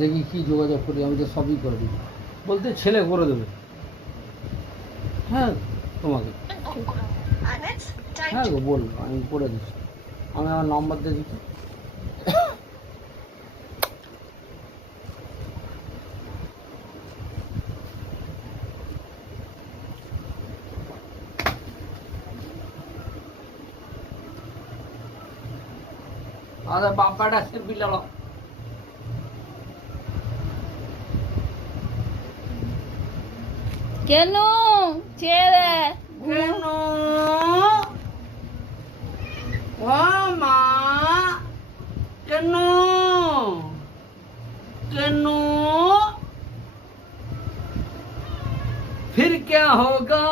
দেখি কি যোগাযোগ করি, আমি তো সবই করে দিই। বলতে ছেলে করে দেবে। হ্যাঁ তোমাকে, হ্যাঁ গো বললো, আমি করে দিচ্ছি। আমি আমার নাম্বার দিয়ে দিচ্ছি। আরে বাপ্পাটা সে বিড়াল। কেন ছেড়ে কেন ও মা, কেন কেন, फिर क्या होगा